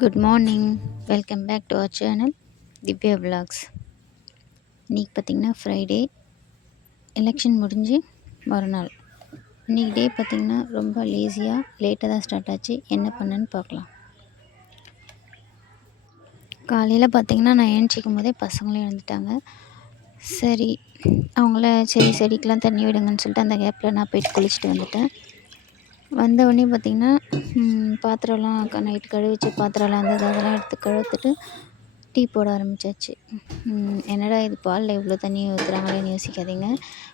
Good morning. Welcome back to our channel Divya vlogs. இன்றைக்கி பார்த்திங்கன்னா Friday, election முடிஞ்சு மறுநாள். இன்றைக்கி டே பார்த்திங்கன்னா ரொம்ப லேசியாக லேட்டாக தான் ஸ்டார்ட் ஆச்சு. என்ன பண்ணேன்னு பார்க்கலாம். காலையில் பார்த்திங்கன்னா நான் ஏஞ்சிக்கும் போதே பசங்களும் எழுந்துட்டாங்க. சரி செடிக்கெலாம் தண்ணி விடுங்கன்னு சொல்லிட்டு அந்த கேப்பில் நான் போயிட்டு குளிச்சுட்டு வந்துட்டேன். வந்தவுடனே பார்த்திங்கன்னா பாத்திரம்லாம் நைட்டு கழுவி வச்ச பாத்திரம்லாம் இருந்தது, அதெல்லாம் எடுத்து கழுவிட்டு டீ போட ஆரம்பித்தாச்சு. என்னடா இது பாலில் இவ்வளோ தண்ணி ஊற்றுறாங்களேன்னு யோசிக்காதீங்க.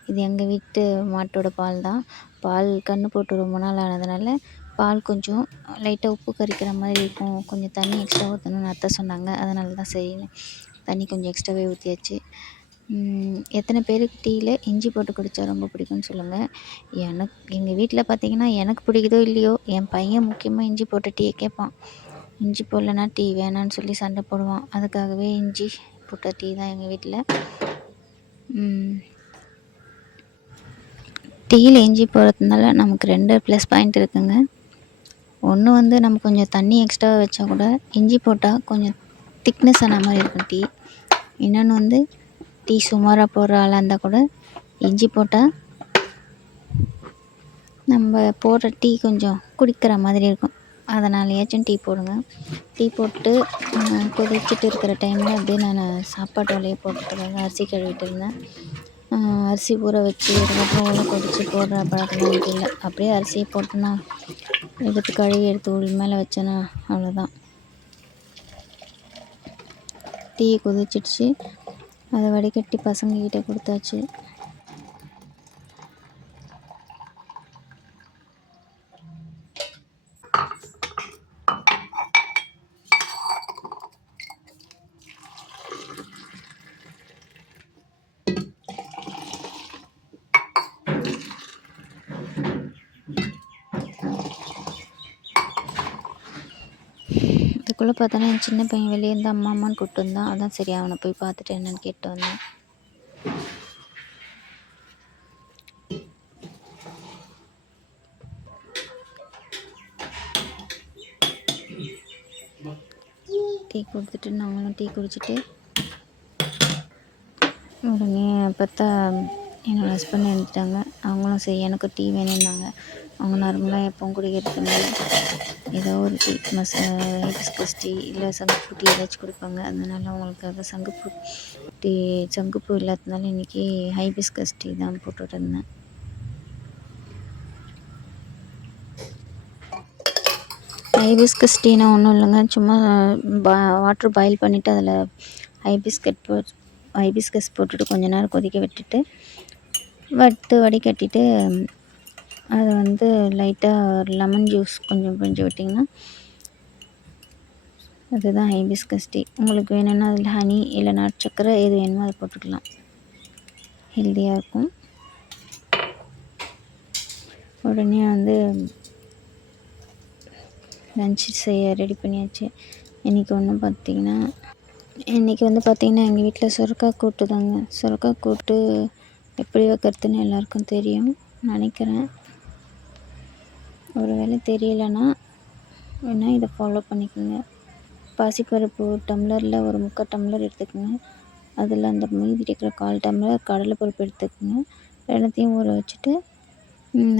இது எங்கள் வீட்டு மாட்டோட பால் தான். பால் கன்று போட்டு ரொம்ப நாள் ஆனதுனால பால் கொஞ்சம் லைட்டாக உப்பு கரிக்கிற மாதிரி இருக்கும். கொஞ்சம் தண்ணி எக்ஸ்ட்ரா ஊற்றணும்னு அத்தை சொன்னாங்க. அதனால தான் சரின்னு தண்ணி கொஞ்சம் எக்ஸ்ட்ராவே ஊற்றியாச்சு. எத்தனை பேருக்கு டீயில் இஞ்சி போட்டு குடித்தா ரொம்ப பிடிக்கும்னு சொல்லுங்கள். எங்கள் வீட்டில் பார்த்திங்கன்னா எனக்கு பிடிக்குதோ இல்லையோ, என் பையன் முக்கியமாக இஞ்சி போட்ட டீயை கேட்பான். இஞ்சி போடலன்னா டீ வேணான்னு சொல்லி சண்டை போடுவான். அதுக்காகவே இஞ்சி போட்ட டீ தான் எங்கள் வீட்டில். டீயில் இஞ்சி போடுறதுனால நமக்கு 2 ப்ளஸ் பாயிண்ட் இருக்குங்க. ஒன்று நம்ம கொஞ்சம் தண்ணி எக்ஸ்ட்ரா வச்சா கூட இஞ்சி போட்டால் கொஞ்சம் திக்னஸ் ஆன மாதிரி இருக்கும் டீ. இன்னொன்று டீ சுமாராக போடுற ஆளாக இருந்தால் கூட இஞ்சி போட்டால் நம்ம போடுற டீ கொஞ்சம் குடிக்கிற மாதிரி இருக்கும். அதனாலேயாச்சும் டீ போடுங்க. டீ போட்டு கொதிச்சுட்டு இருக்கிற டைமில் அப்படியே நான் சாப்பாட்டு வேலையை போடுறதுக்காக அரிசி கழுவிட்டு இருந்தேன். அரிசி ஊற வச்சு அதுக்கப்புறம் உள்ள கொதித்து போடுற பழக்கம்லாம் எனக்கு இல்லை. அப்படியே அரிசியை போட்டேன்னா எடுத்து கழுவி எடுத்து உள் மேலே வச்சேன்னா அவ்வளோதான். டீ கொதிச்சிடுச்சு. அதை வடிகட்டி பசங்கக்கிட்ட கொடுத்தாச்சு. அதுக்குள்ளே பார்த்தோன்னா என் சின்ன பையன் வெளியே இருந்து அம்மான்னு கூப்பிட்டு வந்தான். அதான் சரி அவனை போய் பார்த்துட்டு என்னன்னு கேட்டு வந்தேன். டீ கொடுத்துட்டு நாங்களும் டீ குடிச்சிட்டு உடனே பார்த்தா என்னோடய ஹஸ்பண்ட் எழுந்துட்டாங்க. அவங்களும் சரி எனக்கு டீ வேணும்னாங்க. அவங்க நார்மலாக எப்பவும் குடிக்கிறது மாதிரி ஏதோ ஒரு டீ ஹைபிஸ்கஸ் டீ இல்லை சங்குப்பூ டீ ஏதாச்சும் கொடுப்பாங்க. அதனால அவங்களுக்காக சங்குப்பூ இல்லாததுனால இன்றைக்கி ஹைபிஸ்கஸ் டீ தான் போட்டுட்டு இருந்தேன். ஹைபிஸ்கஸ் டீனா ஒன்றும் இல்லைங்க, சும்மா வாட்ரு பாயில் பண்ணிவிட்டு அதில் ஹைபிஸ்கஸ் போட்டுட்டு கொஞ்ச நேரம் கொதிக்க விட்டுட்டு வடிகட்டிட்டு அதை லைட்டாக லெமன் ஜூஸ் கொஞ்சம் பிழிஞ்சு விட்டிங்கன்னா அதுதான் ஹைபிஸ்கஸ் டீ. உங்களுக்கு வேணும்னா அதில் ஹனி இல்லை நாட்டு சக்கரை எது வேணுமோ அதை போட்டுக்கலாம். ஹெல்த்தியாக இருக்கும். உடனே லன்ச் செய்ய ரெடி பண்ணியாச்சு. இன்றைக்கி பார்த்திங்கன்னா எங்கள் வீட்டில் சுரக்காய் கூட்டு தாங்க. சுரக்காய் கூட்டு எப்படி வைக்கிறதுன்னு எல்லாருக்கும் தெரியும் நினைக்கிறேன். ஒரு வேளை தெரியலைன்னா வேணால் இதை ஃபாலோ பண்ணிக்கோங்க. பாசிப்பருப்பு டம்ளரில் ஒரு 3/4 டம்ளர் எடுத்துக்கோங்க. அதில் அந்த மீதி இருக்கிற 1/4 டம்ளர் கடலைப்பருப்பு எடுத்துக்கோங்க. ரெண்டுத்தையும் ஊற வச்சுட்டு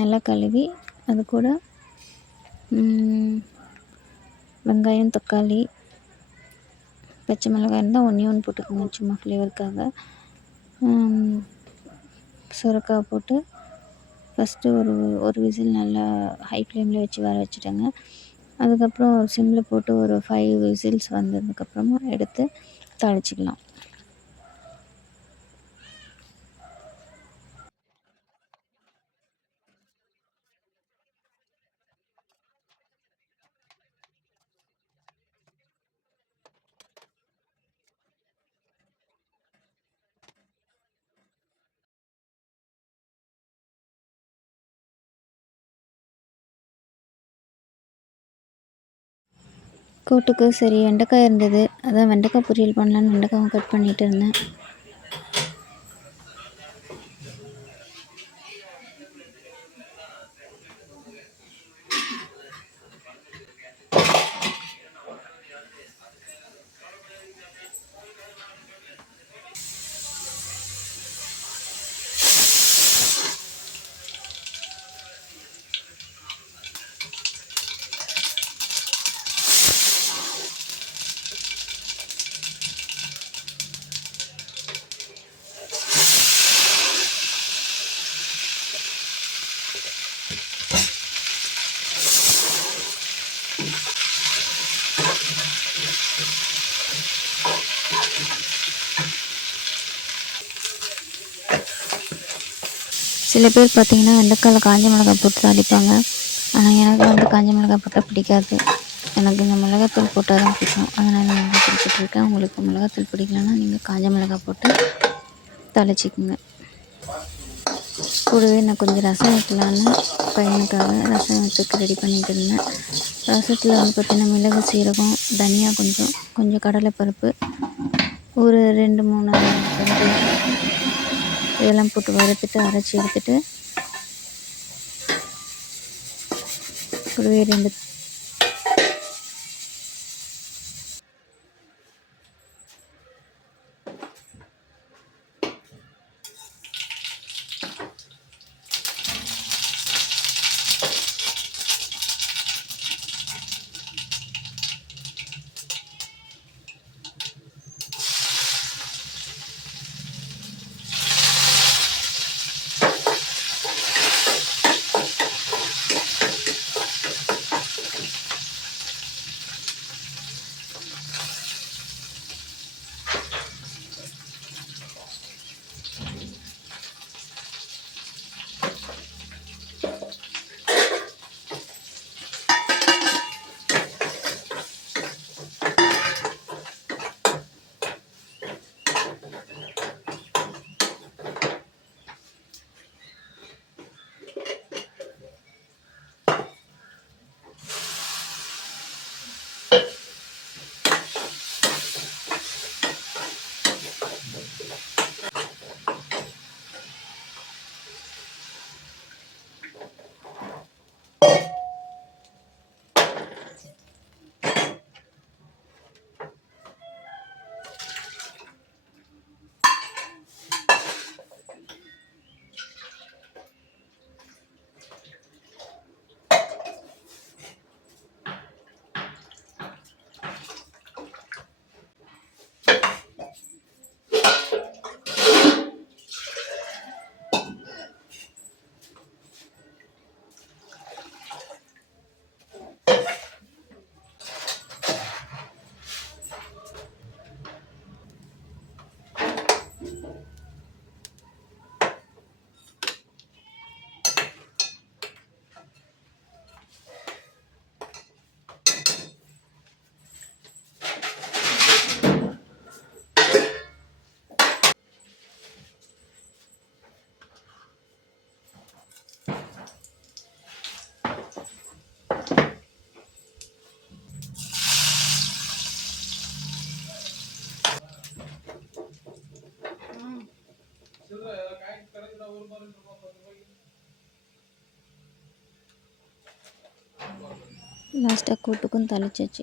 நல்லா கழுவி அது கூட வெங்காயம், தக்காளி, பச்சை மிளகாய் இருந்தால் ஒன்று போட்டுக்கோங்க சும்மா ஃப்ளேவருக்காக. சுரக்காய் போட்டு ஃபஸ்ட்டு ஒரு விசில் நல்லா ஹை ஃப்ளேமில் வச்சு வர வச்சுட்டேங்க. அதுக்கப்புறம் சிம்மில் போட்டு ஒரு 5 விசில்ஸ் வந்ததுக்கப்புறமா எடுத்து தாளிச்சிக்கலாம். கூட்டுக்கு சரி வெண்டைக்காய் இருந்தது, அதான் வெண்டைக்காய் பொரியல் பண்ணலான்னு வெண்டைக்காவும் கட் பண்ணிகிட்டு இருந்தேன். சில பேர் பார்த்திங்கன்னா வெண்டைக்காயில் காஞ்ச மிளகாய் போட்டு தாளிப்பாங்க. ஆனால் எனக்கு வந்து காஞ்ச மிளகாய் போட்டால் பிடிக்காது. எனக்கு இந்த மிளகாத்தூள் போட்டால் தான் பிடிக்கும். அதனால் மிளகாத்தூள் போட்டிருக்கேன். உங்களுக்கு மிளகாத்தூள் பிடிக்கலன்னா நீங்கள் காஞ்ச மிளகாய் போட்டு தாளிச்சிக்கோங்க. கூடவே நான் கொஞ்சம் ரசம் வைக்கலான்னு பையனுக்காக ரசம் வச்சுக்கு ரெடி பண்ணிட்டு இருந்தேன். ரசத்தில் வந்து பார்த்திங்கன்னா மிளகு, சீரகம், தனியா, கொஞ்சம் கடலைப்பருப்பு, ஒரு 2-3 வெந்தயம் இதெல்லாம் போட்டு வறுத்துட்டு அரைச்சி எடுத்துட்டு கூடவே 2 லாஸ்ட்டாக கூட்டுக்கும் தாளிச்சாச்சு.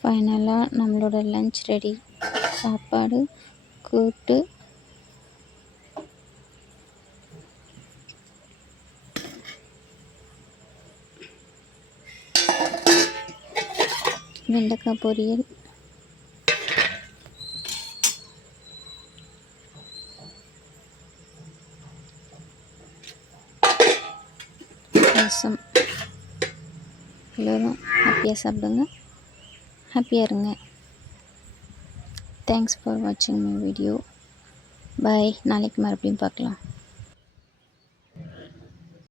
ஃபைனலாக நம்மளோட லன்ச் ரெடி. சாப்பாடு, கூட்டு, வெண்டைக்காய் பொரியல், ரசம். எல்லோரும் ஹாப்பியாக சாப்பிடுங்க, ஹாப்பியாக இருங்க. தேங்க்ஸ் ஃபார் வாட்சிங் மை வீடியோ. பாய். நாளைக்கு மறுபடியும் பார்க்கலாம்.